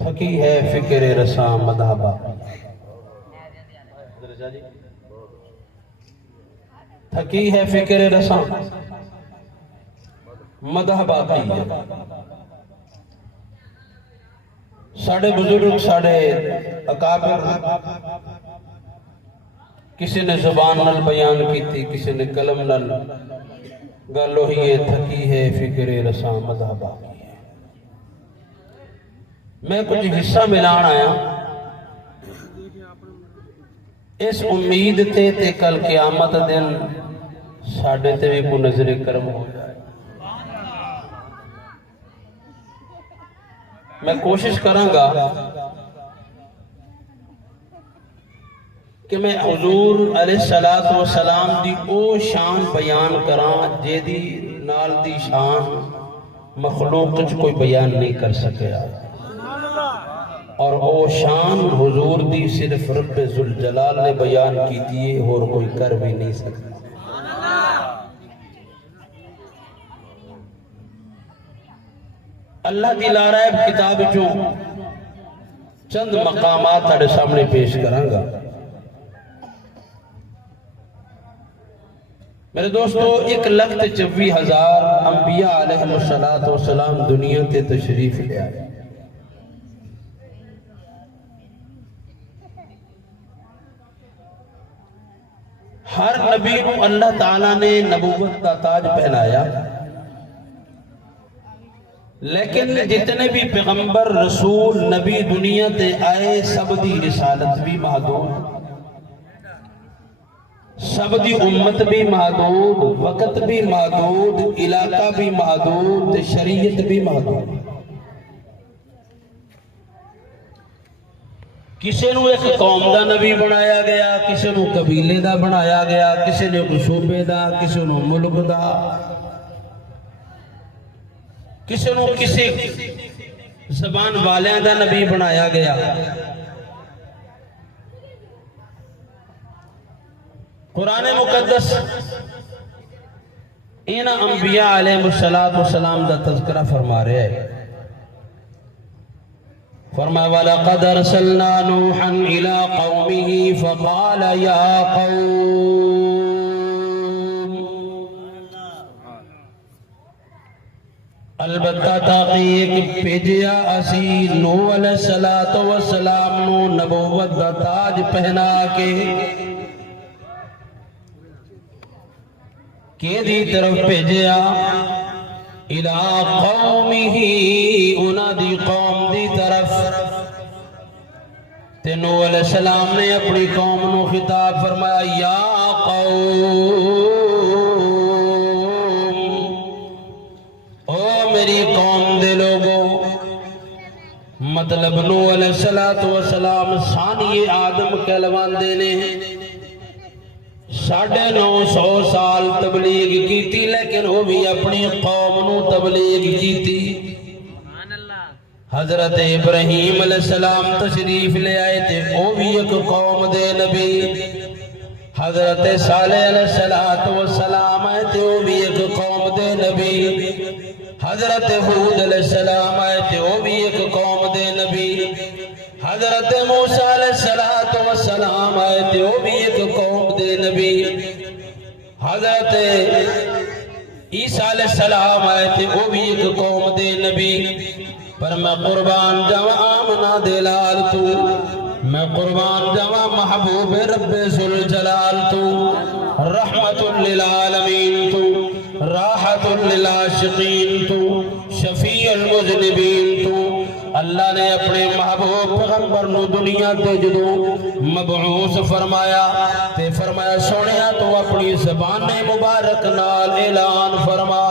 تھکی ہے فکر رساں مدح باقی، تھکی ہے فکر رساں مدح باقی ہے۔ ساڑھے بزرگ ساڑھے اکابر کسی نے زبان نل بیان کی تھی، کسی نے قلم نل گالو ہی یہ تھکی ہے فکر رساں مدح باقی ہے۔ میں کچھ حصہ ملان آیا اس امید تے کل قیامت دن ساڑھے تے بھی کو نظر کرم ہو جائے۔ میں کوشش کروں گا کہ میں حضور علیہ السلام دی او شان بیان کران جے دی نال دی شان مخلوق کچھ کوئی بیان نہیں کر سکیا، اور او شان حضور دی صرف رب ذوالجلال نے بیان کی دیئے اور کوئی کر بھی نہیں سکتا۔ اللہ دی لارائب کتاب جو چند مقامات تھے سامنے پیش کروں گا۔ میرے دوستو 1,24,000 انبیاء علیہ السلام دنیا تے تشریف لے آئے۔ ہر نبی کو اللہ تعالیٰ نے نبوت کا تاج پہنایا، لیکن جتنے بھی پیغمبر رسول نبی دنیا تے آئے سب دی رسالت بھی محدود، سب دی امت بھی محدود، وقت بھی محدود، علاقہ بھی محدود، شریعت بھی محدود۔ کسی نو ایک قوم دا نبی بنایا گیا، کسی نو قبیلے دا بنایا گیا، کسی نے کوئی صوبے دا، کسی نو ملک دا، کسی نو کسی زبان والیاں دا نبی بنایا گیا۔ قرآن مقدس ان انبیاء علیہ السلام دا تذکرہ فرما رہے ہیں۔ فرما وَلَقَدْ أَرْسَلْنَا نُوحًا إِلَىٰ قَوْمِهِ فَقَالَ يَا قَوْمِ، البتہ تحقیق بھیجیا اسی نوح علیہ السلام نو نبوت دا تاج پہنا کے دی طرف بھیجیا الى قومه انہاں دی قوم دی طرف۔ تے نوح علیہ السلام نے اپنی قوم نو خطاب فرمایا یا قوم، او میری قوم دے لوگوں۔ مطلب نوح علیہ السلام ثانی آدم کہلوان دینے 950 سال تبلیغ کی تھی، لیکن وہ بھی اپنی قوم نو تبلیغ کی تھی۔ حضرت ابراہیم علیہ السلام تشریف لے آئے تھے، وہ بھی ایک قوم دے نبی۔ حضرت صالح علیہ السلام آئے تھے، وہ بھی ایک قوم دے نبی۔ حضرت ہود علیہ السلام آئے تھے، وہ بھی ایک قوم دے نبی۔ حضرت موسیٰ علیہ السلام آئے تھے، وہ بھی ایک قوم دے نبی۔ حضرت عیسیٰ علیہ السلام آئے تھے، وہ بھی ایک قوم دے نبی۔ پر میں قربان جاواں آمنہ دے لال تو، میں قربان جاواں محبوب رب ذوالجلال تو، رحمت للعالمین تو، راحت للعاشقین تو، شفیع المذنبین تو۔ اللہ نے اپنے محبوب پیغمبر نو دنیا تے جدوں مبعوث فرمایا تے فرمایا سونیا تو اپنی زبان مبارک نال اعلان فرما